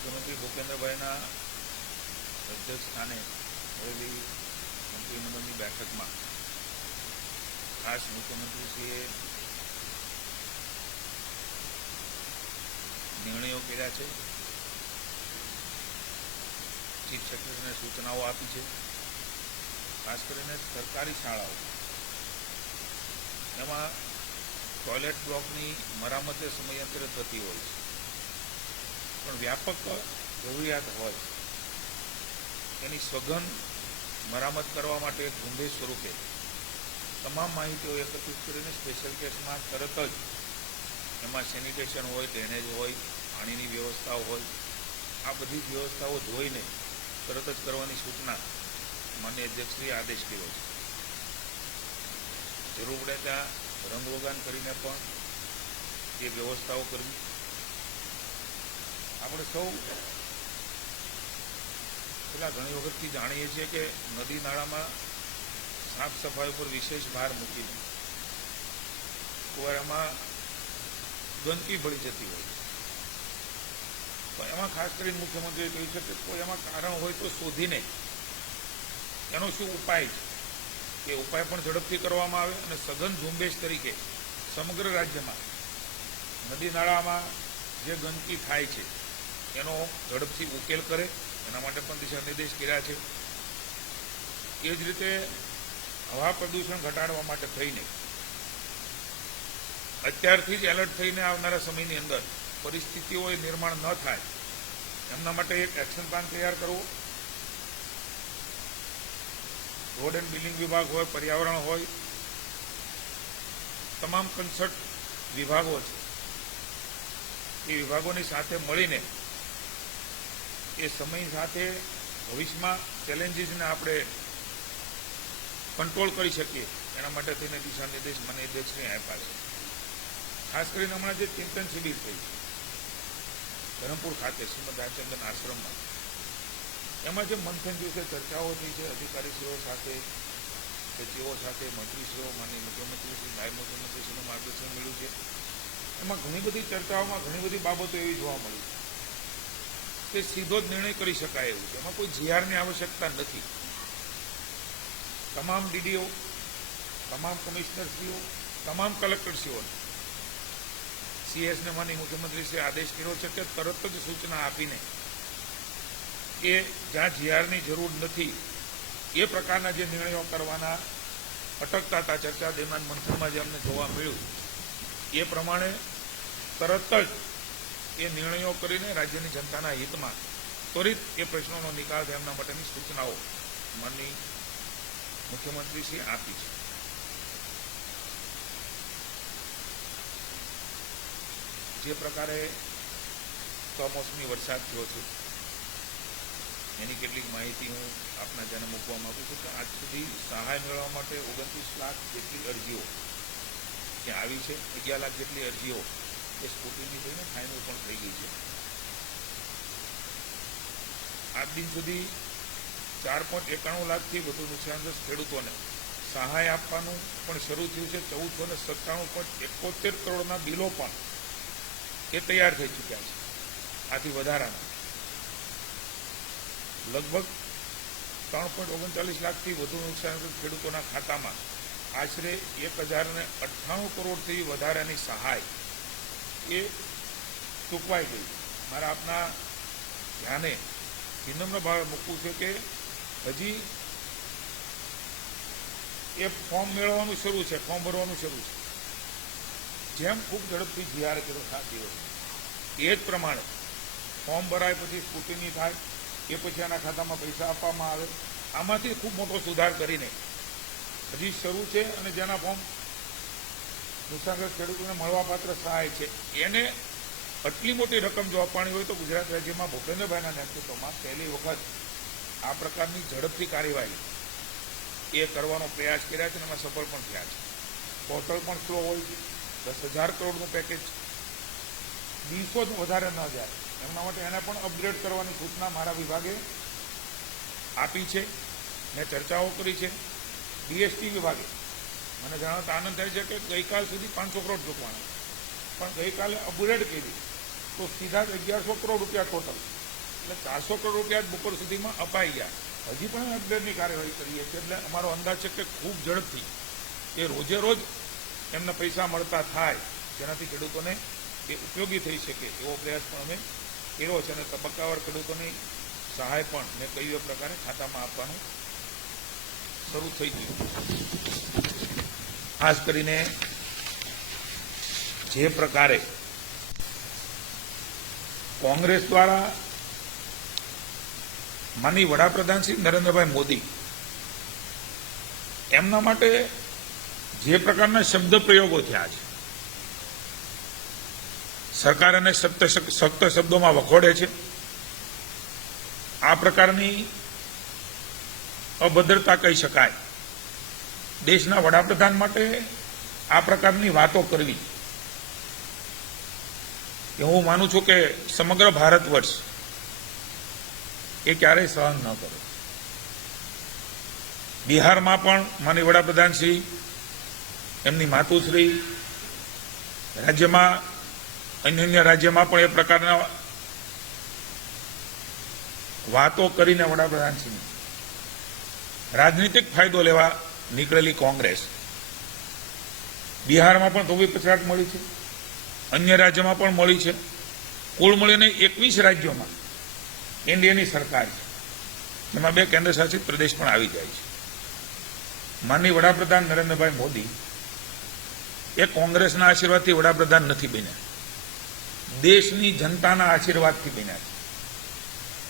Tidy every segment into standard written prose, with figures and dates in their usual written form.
મુખ્યમંત્રી ભૂપેન્દ્રભાઈના અધ્યક્ષ સ્થાને મળેલી મંત્રીમંડળની બેઠકમાં ખાસ મુખ્યમંત્રીશ્રીએ નિર્ણયો કર્યા છે, ચીફ સેક્રેટરીને સૂચનાઓ આપી છે. ખાસ કરીને સરકારી શાળાઓ એમાં ટોયલેટ બ્લોકની મરામતે સમયાંતરે થતી હોય છે, પણ વ્યાપક જરૂરિયાત હોય એની સઘન મરામત કરવા માટે એક ઝુંબેશ સ્વરૂપે તમામ માહિતીઓ એકત્રિત કરીને સ્પેશિયલ કેસમાં તરત જ એમાં સેનિટેશન હોય, ડ્રેનેજ હોય, પાણીની વ્યવસ્થાઓ હોય, આ બધી જ વ્યવસ્થાઓ જોઈને તરત જ કરવાની સૂચના માનનીય અધ્યક્ષશ્રીએ આદેશ કર્યો છે. જરૂર પડે ત્યાં રંગરોગાન કરીને પણ એ વ્યવસ્થાઓ કરવી. આપણે સૌ પેલા ઘણી વખતથી જાણીએ છીએ કે નદી નાળામાં સાફ સફાઈ ઉપર વિશેષ ભાર મૂકીને કોઈ એમાં ગંદકી ભળી જતી હોય તો એમાં ખાસ કરીને મુખ્યમંત્રીએ કહ્યું છે કે કોઈ એમાં કારણ હોય તો શોધીને એનો શું ઉપાય છે એ ઉપાય પણ ઝડપથી કરવામાં આવે અને સઘન ઝુંબેશ તરીકે સમગ્ર રાજ્યમાં નદી નાળામાં જે ગંદકી થાય છે એનો ઝડપથી ઉકેલ કરે એના માટે પણ દિશા નિર્દેશ કર્યા છે. એ જ રીતે હવા પ્રદૂષણ ઘટાડવા માટે થઈને અત્યારથી જ એલર્ટ થઈને આવનારા સમયની અંદર પરિસ્થિતિઓ નિર્માણ ન થાય એમના માટે એક એક્શન પ્લાન તૈયાર કરવો. રોડ એન્ડ બિલ્ડિંગ વિભાગ હોય, પર્યાવરણ હોય, તમામ કન્સર્ટ વિભાગો છે એ વિભાગોની સાથે મળીને એ સમય સાથે ભવિષ્યમાં ચેલેન્જીસને આપણે કંટ્રોલ કરી શકીએ એના માટે થઈને દિશા નિર્દેશ મને અધ્યક્ષને આપ્યા છે. ખાસ કરીને હમણાં જે ચિંતન શિબિર થઈ ધરમપુર ખાતે શ્રીમદ રાજચંદ્રન આશ્રમમાં એમાં જે મંથન દિવસે ચર્ચાઓ થઈ છે અધિકારીશ્રીઓ સાથે, સચિવો સાથે, મંત્રીશ્રીઓ, માનનીય મુખ્યમંત્રીશ્રી, નાયબ મુખ્યમંત્રીશ્રીનું માર્ગદર્શન મળ્યું છે. એમાં ઘણી બધી ચર્ચાઓમાં ઘણી બધી બાબતો એવી જોવા મળી કે સીધો જ નિર્ણય કરી શકાય એવું છે. એમાં કોઈ જીઆરની આવશ્યકતા નથી. તમામ ડીડીઓ, તમામ કમિશનરશ્રીઓ, તમામ કલેક્ટરશ્રીઓને સીએસને માની મુખ્યમંત્રીશ્રીએ આદેશ કર્યો છે કે તરત જ સૂચના આપીને એ જ્યાં જીઆરની જરૂર નથી એ પ્રકારના જે નિર્ણયો કરવાના અટકતા હતા ચર્ચા દરમિયાન મંથનમાં જે અમને જોવા મળ્યું એ પ્રમાણે તરત જ એ નિર્ણયો કરીને રાજ્યની જનતાના હિતમાં ત્વરિત એ પ્રશ્નોનો નિકાલ થાય એમના માટેની સૂચનાઓ માનની મુખ્યમંત્રીશ્રીએ આપી છે. જે પ્રકારે કમોસમી વરસાદ થયો છે એની કેટલીક માહિતી હું આપના ધ્યાને મૂકવા માગું છું કે આજ સુધી સહાય મેળવવા માટે 29 લાખ જેટલી અરજીઓ ત્યાં આવી છે. 11 લાખ જેટલી અરજીઓ એ સ્કૂટીની થઈને ફાઇનલ પણ થઈ ગઈ છે. આજ દિન સુધી 4.91 લાખથી વધુ નુકસાનગ્રસ્ત ખેડૂતોને સહાય આપવાનું પણ શરૂ થયું છે. 1497.71 કરોડના બિલો પણ એ તૈયાર થઈ ચૂક્યા છે. આથી વધારાના લગભગ 3.39 લાખથી વધુ નુકસાનગ્રસ્ત ખેડૂતોના ખાતામાં આશરે 1098 કરોડથી વધારાની સહાય એ ચૂકવાઈ ગઈ. મારા આપના ધ્યાને વિનમ્ર ભાવે મૂકવું છે કે હજી એ ફોર્મ મેળવવાનું શરૂ છે, ફોર્મ ભરવાનું શરૂ છે. જેમ ખૂબ ઝડપથી જીઆર થતી હોય એ જ પ્રમાણે ફોર્મ ભરાય પછી સ્કૂટીની થાય એ પછી આના ખાતામાં પૈસા આપવામાં આવે. આમાંથી ખૂબ મોટો સુધાર કરીને હજી શરૂ છે અને જેના ફોર્મ નુકસાનગ્રસ્ત ખેડૂતોને મળવાપાત્ર સહાય છે એને આટલી મોટી રકમ જો આપવાની હોય તો ગુજરાત રાજ્યમાં ભૂપેન્દ્રભાઈના નેતૃત્વમાં પહેલી વખત આ પ્રકારની ઝડપથી કાર્યવાહી એ કરવાનો પ્રયાસ કર્યા છે અને એમાં સફળ પણ થયા છે. પોર્ટલ પણ સ્લો હોય છે. 10,000 કરોડનું પેકેજ દિવસો જ વધારે ન જાય એમના માટે એને પણ અપગ્રેડ કરવાની સૂચના મારા વિભાગે આપી છે. મેં ચર્ચાઓ કરી છે. ડીએસટી વિભાગે મને જણાવતા આનંદ થાય છે કે ગઈકાલ સુધી 500 કરોડ ચૂકવાના પણ ગઈકાલે અપગ્રેડ કરી તો સીધા 1100 કરોડ રૂપિયા ટોટલ એટલે 400 કરોડ રૂપિયા બપોર સુધીમાં અપાઈ ગયા. હજી પણ અપડેટની કાર્યવાહી કરીએ છીએ. એટલે અમારો અંદાજ છે કે ખૂબ ઝડપથી એ રોજે રોજ એમને પૈસા મળતા થાય, જેનાથી ખેડૂતોને એ ઉપયોગી થઈ શકે એવો પ્રયાસ પણ અમે કર્યો છે. અને તબક્કાવાર ખેડૂતોની સહાય પણ મેં કહ્યું એ પ્રકારે ખાતામાં આપવાનું શરૂ થઈ ગયું. ખાસ કરીને જે પ્રકારે કોંગ્રેસ દ્વારા માનનીય વડાપ્રધાન શ્રી નરેન્દ્રભાઈ મોદી એમના માટે જે પ્રકારના શબ્દ પ્રયોગો થયા છે, સરકાર એને સખ્ત શબ્દોમાં વખોડે છે. આ પ્રકારની અભદ્રતા કહી શકાય. દેશના વડાપ્રધાન માટે આ પ્રકારની વાતો કરવી એ હું માનું છું કે સમગ્ર ભારત વર્ષ એ ક્યારેય સહન ન કરે. બિહારમાં પણ માનનીય વડાપ્રધાન શ્રી, એમની માતુશ્રી, રાજ્યમાં અન્ય રાજ્યમાં પણ એ પ્રકારના વાતો કરીને વડાપ્રધાનશ્રીને રાજનીતિક ફાયદો લેવા નીકળેલી કોંગ્રેસ બિહારમાં પણ ધોબી પછાટ મળી છે, અન્ય રાજ્યમાં પણ મળી છે. કુલ મળીને 21 રાજ્યોમાં એનડીએની સરકાર છે, જેમાં 2 કેન્દ્રશાસિત પ્રદેશ પણ આવી જાય છે. માનનીય વડાપ્રધાન નરેન્દ્રભાઈ મોદી એ કોંગ્રેસના આશીર્વાદથી વડાપ્રધાન નથી બન્યા, દેશની જનતાના આશીર્વાદથી બન્યા છે.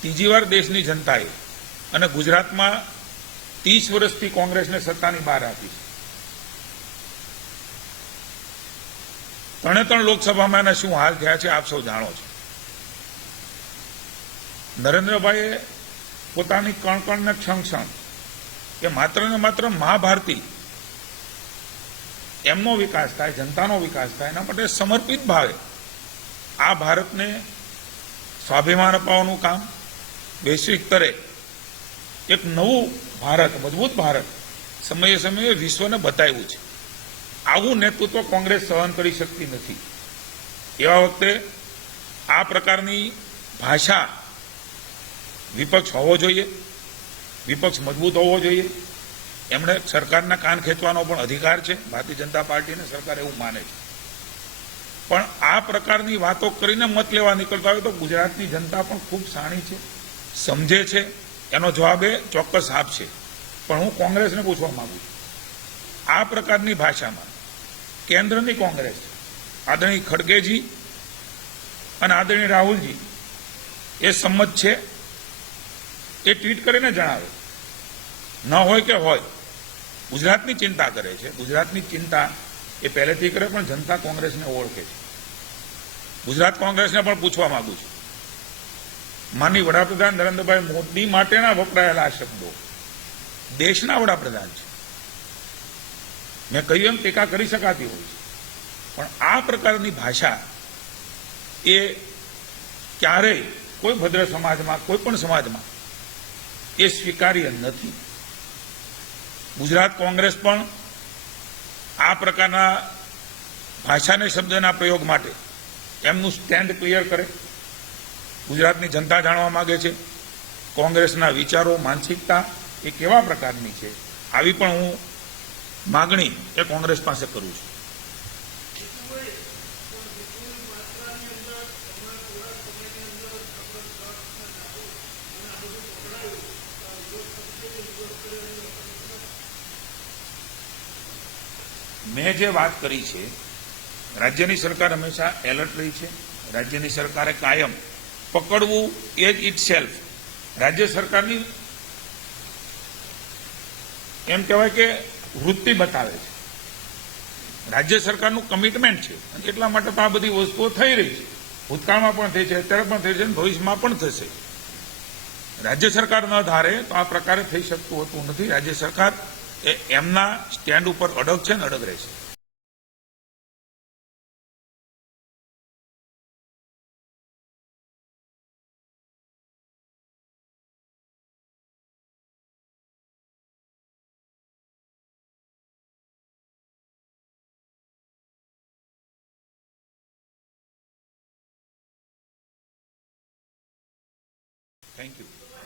ત્રીજી વાર દેશની જનતાએ અને ગુજરાતમાં 30 વર્ષથી કોંગ્રેસને સત્તાની બહાર આપી છે. 3 લોકસભામાં એના શું હાલ થયા છે આપ સૌ જાણો છો. નરેન્દ્રભાઈએ પોતાની કણકણને ક્ષણ કે માત્ર ને માત્ર મહાભારતી એમનો વિકાસ થાય, જનતાનો વિકાસ થાય, એના માટે સમર્પિત ભાવે આ ભારતને સ્વાભિમાન અપાવવાનું કામ, વૈશ્વિક સ્તરે એક નવું ભારત, મજબૂત ભારત સમયે સમયે વિશ્વને બતાવ્યું છે. આવું નેતૃત્વ કોંગ્રેસ સહન કરી શકતી નથી. એવા વખતે આ પ્રકારની ભાષા વિપક્ષ હોવો જોઈએ, વિપક્ષ મજબૂત હોવો જોઈએ. એમણે સરકારના કાન ખેંચવાનો પણ અધિકાર છે. ભારતીય જનતા પાર્ટી અને સરકાર એવું માને છે. પણ આ પ્રકારની વાતો કરીને મત લેવા નીકળતા હોય તો ગુજરાતની જનતા પણ ખૂબ શાણી છે, સમજે છે, એનો જવાબ એ ચોક્કસ આપશે. પણ હું કોંગ્રેસને પૂછવા માંગુ છું, આ પ્રકારની ભાષામાં કેન્દ્રની કોંગ્રેસ આદરણીય ખડગેજી અને આદરણીય રાહુલજી એ સંમત છે? એ ટ્વીટ કરીને જણાવે. ન હોય કે હોય, ગુજરાતની ચિંતા કરે છે. ગુજરાતની ચિંતા એ પહેલેથી કરે, પણ જનતા કોંગ્રેસને ઓળખે છે. ગુજરાત કોંગ્રેસને પણ પૂછવા માંગુ છું, માનનીય વડાપ્રધાન નરેન્દ્રભાઈ મોદી માટેના વપરાયેલા શબ્દો દેશના વડાપ્રધાન છે. મેં કહ્યું એમ ટીકા કરી શકાતી હોય છે, પણ આ પ્રકારની ભાષા એ ક્યારેય કોઈ ભદ્ર સમાજમાં, કોઈ પણ સમાજમાં એ સ્વીકાર્ય નથી. ગુજરાત કોંગ્રેસ પણ આ પ્રકારના ભાષાને શબ્દના પ્રયોગ માટે એમનું સ્ટેન્ડ ક્લિયર કરે. ગુજરાતની જનતા જાણવા માંગે છે કોંગ્રેસના વિચારો, માનસિકતા એ કેવા પ્રકારની છે. આવી પણ હું માગણી એ કોંગ્રેસ પાસે કરું છું. મેં જે વાત કરી છે, રાજ્યની સરકાર હંમેશા એલર્ટ રહી છે. રાજ્યની સરકારે કાયમ પકડવું એ જ ઇટ સેલ્ફ રાજ્ય સરકારની એમ કહેવાય કે વૃત્તિ બતાવે છે, રાજ્ય સરકારનું કમિટમેન્ટ છે. અને એટલા માટે તો આ બધી વસ્તુઓ થઈ રહી છે. ભૂતકાળમાં પણ થઈ છે, અત્યારે પણ થઈ છે, ભવિષ્યમાં પણ થશે. રાજ્ય સરકાર ન ધારે તો આ પ્રકારે થઈ શકતું હોતું નથી. રાજ્ય સરકાર એમના સ્ટેન્ડ ઉપર અડગ છે ને અડગ રહેશે. Thank you.